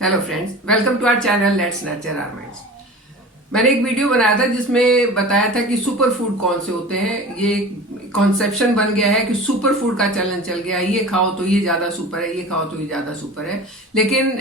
Hello friends, welcome to our channel let's nurture our minds. मैंने एक video बनाया था जिसमें बताया था कि सुपर फूड कौन से होते हैं। ये कॉन्सेप्शन बन गया है कि सुपर फूड का चलन चल गया है, ये खाओ तो ये ज्यादा सुपर है, ये खाओ तो ये ज्यादा सुपर है। लेकिन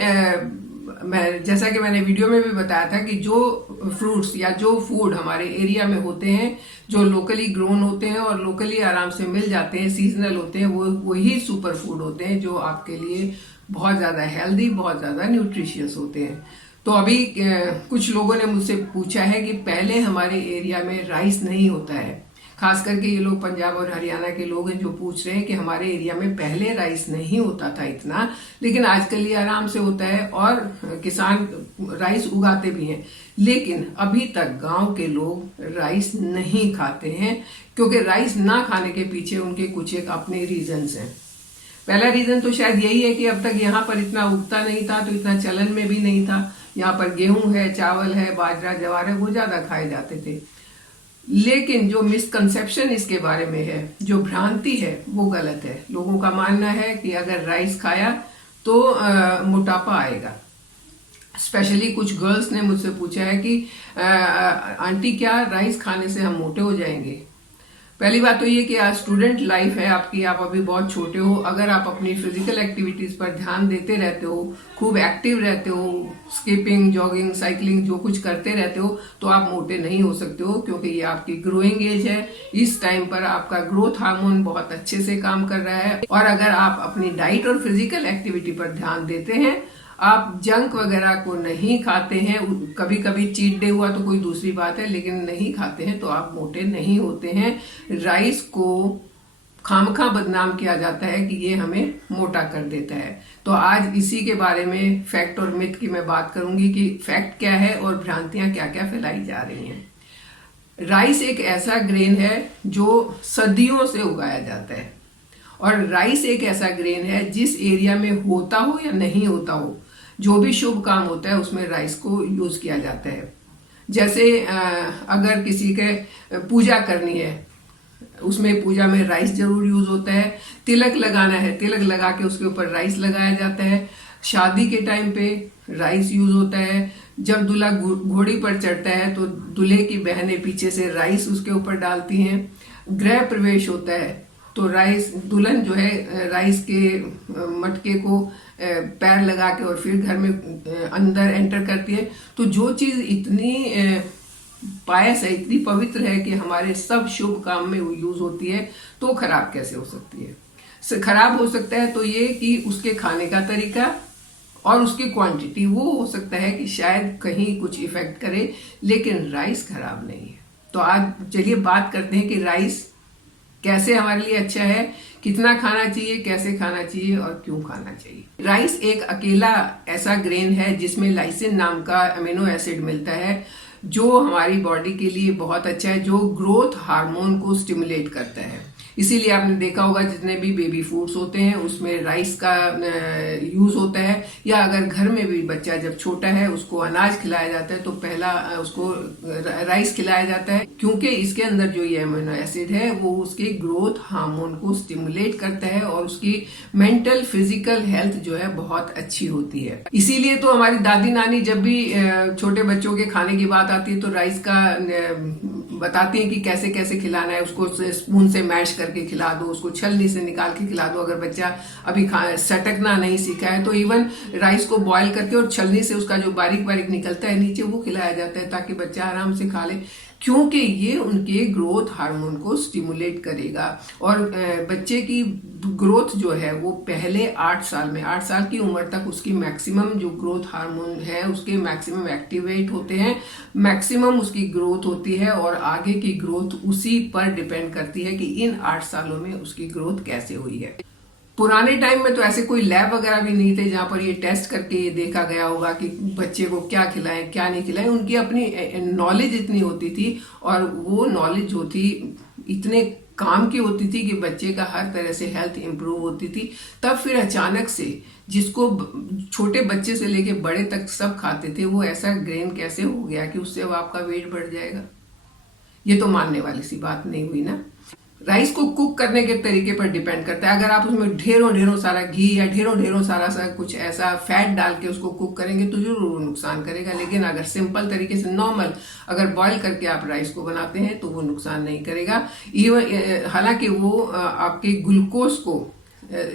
मैं जैसा कि मैंने वीडियो में भी बताया था कि जो फ्रूट्स या जो फूड हमारे एरिया में होते हैं, जो लोकली ग्रोन होते हैं और लोकली आराम से मिल जाते हैं, सीजनल होते हैं, वो वही सुपर फूड होते हैं जो आपके लिए बहुत ज्यादा हेल्दी, बहुत ज्यादा न्यूट्रिशियस होते हैं। तो अभी कुछ लोगों ने मुझसे पूछा है कि पहले हमारे एरिया में राइस नहीं होता है। खास करके ये लोग पंजाब और हरियाणा के लोग हैं जो पूछ रहे हैं कि हमारे एरिया में पहले राइस नहीं होता था इतना, लेकिन आजकल ये आराम से होता है और किसान राइस उगाते भी हैं। लेकिन अभी तक गांव के लोग राइस नहीं खाते हैं, क्योंकि राइस ना खाने के पीछे उनके कुछ एक अपने रीजंस हैं। पहला रीजन तो शायद यही है कि अब तक यहाँ पर इतना उगता नहीं था, तो इतना चलन में भी नहीं था। यहाँ पर गेहूं है, चावल है, बाजरा, ज्वार है, वो ज्यादा खाए जाते थे। लेकिन जो मिसकंसेप्शन इसके बारे में है, जो भ्रांति है, वो गलत है। लोगों का मानना है कि अगर राइस खाया तो मोटापा आएगा। स्पेशली कुछ गर्ल्स ने मुझसे पूछा है कि आंटी क्या राइस खाने से हम मोटे हो जाएंगे। पहली बात तो ये कि आज स्टूडेंट लाइफ है आपकी, आप अभी बहुत छोटे हो। अगर आप अपनी फिजिकल एक्टिविटीज पर ध्यान देते रहते हो, खूब एक्टिव रहते हो, स्किपिंग, जॉगिंग, साइकिलिंग जो कुछ करते रहते हो, तो आप मोटे नहीं हो सकते हो, क्योंकि ये आपकी ग्रोइंग एज है। इस टाइम पर आपका ग्रोथ हार्मोन बहुत अच्छे से काम कर रहा है। और अगर आप अपनी डाइट और फिजिकल एक्टिविटी पर ध्यान देते हैं, आप जंक वगैरह को नहीं खाते हैं, कभी कभी चीट डे हुआ तो कोई दूसरी बात है, लेकिन नहीं खाते हैं तो आप मोटे नहीं होते हैं। राइस को खामखा बदनाम किया जाता है कि ये हमें मोटा कर देता है। तो आज इसी के बारे में फैक्ट और मिथ की मैं बात करूंगी कि फैक्ट क्या है और भ्रांतियां क्या क्या फैलाई जा रही हैं। राइस एक ऐसा ग्रेन है जो सदियों से उगाया जाता है, और राइस एक ऐसा ग्रेन है जिस एरिया में होता हो या नहीं होता हो, जो भी शुभ काम होता है उसमें राइस को यूज किया जाता है। जैसे अगर किसी के पूजा करनी है, उसमें पूजा में राइस जरूर यूज होता है। तिलक लगाना है, तिलक लगा के उसके ऊपर राइस लगाया जाता है। शादी के टाइम पे राइस यूज होता है। जब दूल्हा घोड़ी पर चढ़ता है तो दूल्हे की बहनें पीछे से राइस उसके ऊपर डालती हैं। गृह प्रवेश होता है तो राइस, दुल्हन जो है राइस के मटके को पैर लगा के और फिर घर में अंदर एंटर करती है। तो जो चीज इतनी पायस है, इतनी पवित्र है कि हमारे सब शुभ काम में यूज होती है, तो खराब कैसे हो सकती है? खराब हो सकता है तो ये कि उसके खाने का तरीका और उसकी क्वांटिटी, वो हो सकता है कि शायद कहीं कुछ इफेक्ट करे, लेकिन राइस खराब नहीं है। तो आज चलिए बात करते हैं कि राइस कैसे हमारे लिए अच्छा है, कितना खाना चाहिए, कैसे खाना चाहिए और क्यों खाना चाहिए। राइस एक अकेला ऐसा ग्रेन है जिसमें लाइसिन नाम का अमीनो एसिड मिलता है, जो हमारी बॉडी के लिए बहुत अच्छा है, जो ग्रोथ हार्मोन को स्टिमुलेट करता है। इसीलिए आपने देखा होगा जितने भी बेबी फूड्स होते हैं उसमें राइस का यूज होता है। या अगर घर में भी बच्चा जब छोटा है उसको अनाज खिलाया जाता है तो पहला उसको राइस खिलाया जाता है, क्योंकि इसके अंदर जो ये अमीनो एसिड है वो उसके ग्रोथ हार्मोन को स्टिमुलेट करता है और उसकी मेंटल फिजिकल हेल्थ जो है बहुत अच्छी होती है। इसीलिए तो हमारी दादी नानी जब भी छोटे बच्चों के खाने की बात आती है तो राइस का बताती हैं कि कैसे कैसे खिलाना है। उसको स्पून से मैश करके खिला दो, उसको छलनी से निकाल के खिला दो। अगर बच्चा अभी सटकना नहीं सीखा है तो इवन राइस को बॉईल करके और छलनी से उसका जो बारीक बारीक निकलता है नीचे, वो खिलाया जाता है ताकि बच्चा आराम से खा ले, क्योंकि ये उनके ग्रोथ हार्मोन को स्टिमुलेट करेगा। और बच्चे की ग्रोथ जो है वो पहले 8 साल में, 8 साल की उम्र तक उसकी मैक्सिमम जो ग्रोथ हार्मोन है उसके मैक्सिमम एक्टिवेट होते हैं, मैक्सिमम उसकी ग्रोथ होती है, और आगे की ग्रोथ उसी पर डिपेंड करती है कि इन 8 सालों में उसकी ग्रोथ कैसे हुई है। पुराने टाइम में तो ऐसे कोई लैब वगैरह भी नहीं थे जहां पर ये टेस्ट करके ये देखा गया होगा कि बच्चे को क्या खिलाएं क्या नहीं खिलाएं। उनकी अपनी नॉलेज इतनी होती थी, और वो नॉलेज जो थी इतने काम की होती थी कि बच्चे का हर तरह से हेल्थ इंप्रूव होती थी। तब फिर अचानक से जिसको छोटे बच्चे से लेके बड़े तक सब खाते थे, वो ऐसा ग्रेन कैसे हो गया कि उससे अब आपका वेट बढ़ जाएगा? ये तो मानने वाली सी बात नहीं हुई ना। राइस को कुक करने के तरीके पर डिपेंड करता है। अगर आप उसमें ढेरों ढेरों सारा घी या ढेरों ढेरों सारा सा कुछ ऐसा फैट डाल के उसको कुक करेंगे तो जरूर वो नुकसान करेगा। लेकिन अगर सिंपल तरीके से नॉर्मल अगर बॉईल करके आप राइस को बनाते हैं तो वो नुकसान नहीं करेगा। इवन हालांकि वो आपके ग्लूकोज को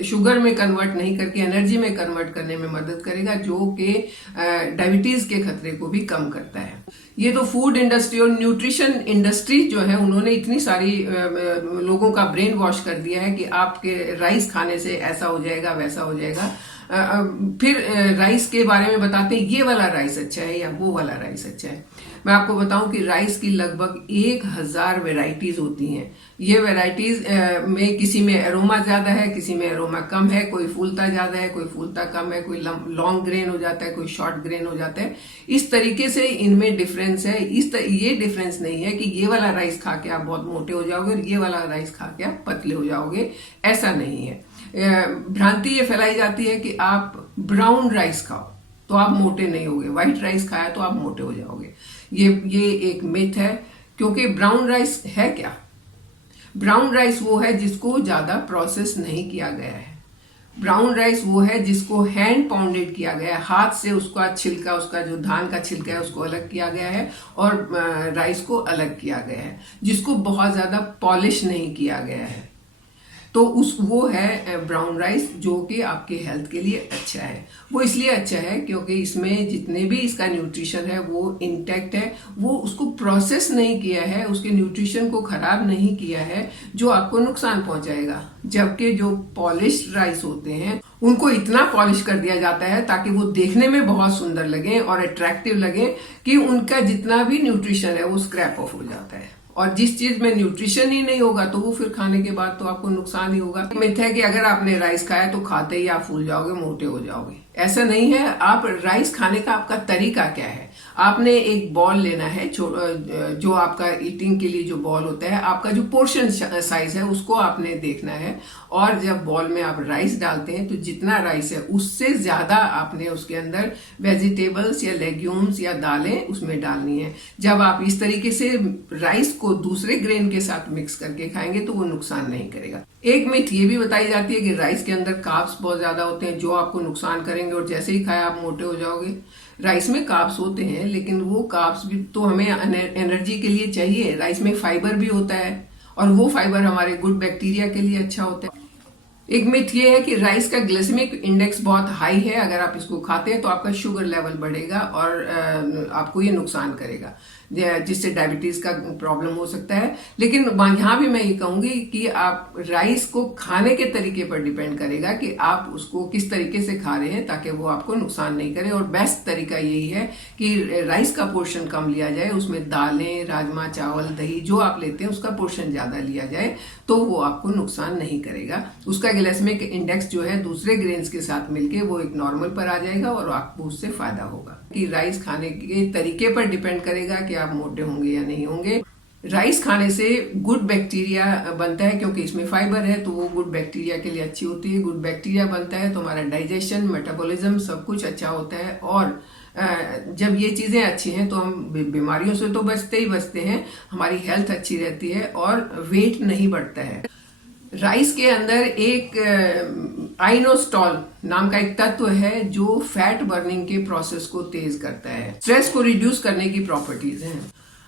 शुगर में कन्वर्ट नहीं करके एनर्जी में कन्वर्ट करने में मदद करेगा, जो कि डायबिटीज के खतरे को भी कम करता है। ये तो फूड इंडस्ट्री और न्यूट्रिशन इंडस्ट्री जो है उन्होंने इतनी सारी लोगों का ब्रेन वॉश कर दिया है कि आपके राइस खाने से ऐसा हो जाएगा वैसा हो जाएगा। फिर राइस के बारे में बताते हैं ये वाला राइस अच्छा है या वो वाला राइस अच्छा है। मैं आपको बताऊं कि राइस की लगभग 1000 वेराइटीज होती हैं। ये वेराइटीज में किसी में एरोमा ज्यादा है, किसी में एरोमा कम है, कोई फूलता ज्यादा है, कोई फूलता कम है, कोई लॉन्ग ग्रेन हो जाता है, कोई शॉर्ट ग्रेन हो जाता है। इस तरीके से इनमें डिफरेंस है। ये डिफरेंस नहीं है कि ये वाला राइस खा के आप बहुत मोटे हो जाओगे और ये वाला राइस खा के आप पतले हो जाओगे, ऐसा नहीं है। भ्रांति ये फैलाई जाती है कि आप ब्राउन राइस खाओ तो आप मोटे नहीं होगे, व्हाइट राइस खाया तो आप मोटे हो जाओगे। ये एक मिथ है, क्योंकि ब्राउन राइस है क्या? ब्राउन राइस वो है जिसको ज्यादा प्रोसेस नहीं किया गया है। ब्राउन राइस वो है जिसको हैंड पाउंडेड किया गया है, हाथ से उसका छिलका, उसका जो धान का छिलका है उसको अलग किया गया है और राइस को अलग किया गया है, जिसको बहुत ज्यादा पॉलिश नहीं किया गया है। तो वो है ब्राउन राइस, जो कि आपके हेल्थ के लिए अच्छा है। वो इसलिए अच्छा है क्योंकि इसमें जितने भी इसका न्यूट्रिशन है वो इंटैक्ट है, वो उसको प्रोसेस नहीं किया है, उसके न्यूट्रिशन को खराब नहीं किया है जो आपको नुकसान पहुंचाएगा। जबकि जो पॉलिश राइस होते हैं उनको इतना पॉलिश कर दिया जाता है ताकि वो देखने में बहुत सुंदर लगे और अट्रैक्टिव लगे कि उनका जितना भी न्यूट्रिशन है वो स्क्रैप ऑफ हो जाता है। और जिस चीज में न्यूट्रिशन ही नहीं होगा तो वो फिर खाने के बाद तो आपको नुकसान ही होगा। मिथ है कि अगर आपने राइस खाया तो खाते ही आप फूल जाओगे, मोटे हो जाओगे, ऐसा नहीं है। आप राइस खाने का आपका तरीका क्या है? आपने एक बॉल लेना है, जो आपका ईटिंग के लिए जो बॉल होता है, आपका जो पोर्शन साइज है उसको आपने देखना है। और जब बॉल में आप राइस डालते हैं तो जितना राइस है उससे ज्यादा आपने उसके अंदर वेजिटेबल्स या लेग्यूम्स या दालें उसमें डालनी है। जब आप इस तरीके से राइस को दूसरे ग्रेन के साथ मिक्स करके खाएंगे तो वो नुकसान नहीं करेगा। एक मिथ ये भी बताई जाती है कि राइस के अंदर कार्ब्स बहुत ज्यादा होते हैं जो आपको नुकसान करेंगे और जैसे ही खाया आप मोटे हो जाओगे। राइस में कार्ब्स होते हैं, लेकिन वो कार्ब्स भी तो हमें एनर्जी के लिए चाहिए। राइस में फाइबर भी होता है और वो फाइबर हमारे गुड बैक्टीरिया के लिए अच्छा होता है। एक मिथ ये है कि राइस का ग्लाइसेमिक इंडेक्स बहुत हाई है, अगर आप इसको खाते हैं तो आपका शुगर लेवल बढ़ेगा और आपको ये नुकसान करेगा, जिससे डायबिटीज का प्रॉब्लम हो सकता है। लेकिन यहाँ भी मैं ये कहूंगी कि आप राइस को खाने के तरीके पर डिपेंड करेगा कि आप उसको किस तरीके से खा रहे हैं ताकि वो आपको नुकसान नहीं करे। और बेस्ट तरीका यही है कि राइस का पोर्शन कम लिया जाए, उसमें दालें, राजमा, चावल, दही जो आप लेते हैं उसका पोर्शन ज्यादा लिया जाए तो वो आपको नुकसान नहीं करेगा। उसका ग्लाइसेमिक इंडेक्स जो है दूसरे ग्रेन्स के साथ मिलके वो एक नॉर्मल पर आ जाएगा और आपको उससे फायदा होगा। कि राइस खाने के तरीके पर डिपेंड करेगा कि आप मोटे होंगे या नहीं होंगे। राइस खाने से गुड बैक्टीरिया बनता है क्योंकि इसमें फाइबर है, तो वो गुड बैक्टीरिया के लिए अच्छी होती है। गुड बैक्टीरिया बनता है तो हमारा डाइजेशन, मेटाबॉलिज्म सब कुछ अच्छा होता है। और जब ये चीजें अच्छी हैं तो हम बीमारियों से तो बचते ही बचते हैं, हमारी हेल्थ अच्छी रहती है और वेट नहीं बढ़ता है। राइस के अंदर एक आइनोस्टॉल नाम का एक तत्व है जो फैट बर्निंग के प्रोसेस को तेज करता है, स्ट्रेस को रिड्यूस करने की प्रॉपर्टीज हैं।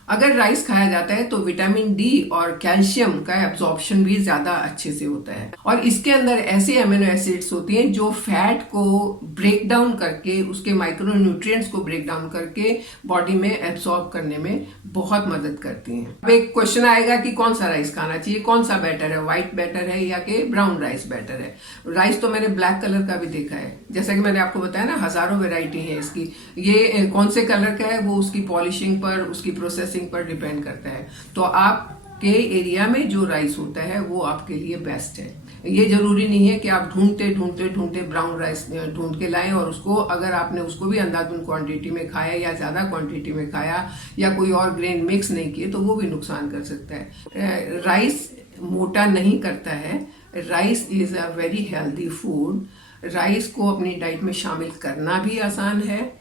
अगर राइस खाया जाता है तो विटामिन डी और कैल्शियम का एब्जॉर्प्शन भी ज्यादा अच्छे से होता है। और इसके अंदर ऐसे अमीनो एसिड्स होती हैं जो फैट को ब्रेक डाउन करके, उसके माइक्रो न्यूट्रिएंट्स को ब्रेक डाउन करके बॉडी में एब्जॉर्ब करने में बहुत मदद करती हैं। अब एक क्वेश्चन आएगा कि कौन सा राइस खाना चाहिए, कौन सा बेटर है, व्हाइट बेटर है या कि ब्राउन राइस बेटर है। राइस तो मैंने ब्लैक कलर का भी देखा है, जैसा कि मैंने आपको बताया ना, हजारों वेराइटी है इसकी। ये कौन से कलर का है वो उसकी पॉलिशिंग पर, उसकी प्रोसेसिंग पर डिपेंड करता है। तो आपके एरिया में जो राइस होता है वो आपके लिए बेस्ट है। ये जरूरी नहीं है कि आप ढूंढते ब्राउन राइस ढूंढ के लाएं और उसको, अगर आपने उसको भी अंधाधुंध क्वांटिटी में खाया या ज्यादा क्वांटिटी में खाया या कोई और ग्रेन मिक्स नहीं किए तो वो भी नुकसान कर सकता है। राइस मोटा नहीं करता है। Rice is a very healthy food. Rice को अपनी डाइट में शामिल करना भी आसान है।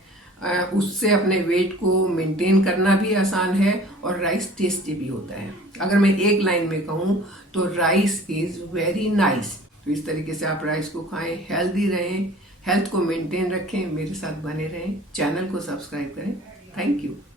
उससे अपने वेट को मेंटेन करना भी आसान है और राइस टेस्टी भी होता है। अगर मैं एक लाइन में कहूँ तो राइस इज वेरी नाइस। तो इस तरीके से आप राइस को खाएं, हेल्दी रहें, हेल्थ को मेंटेन रखें, मेरे साथ बने रहें, चैनल को सब्सक्राइब करें। Thank you.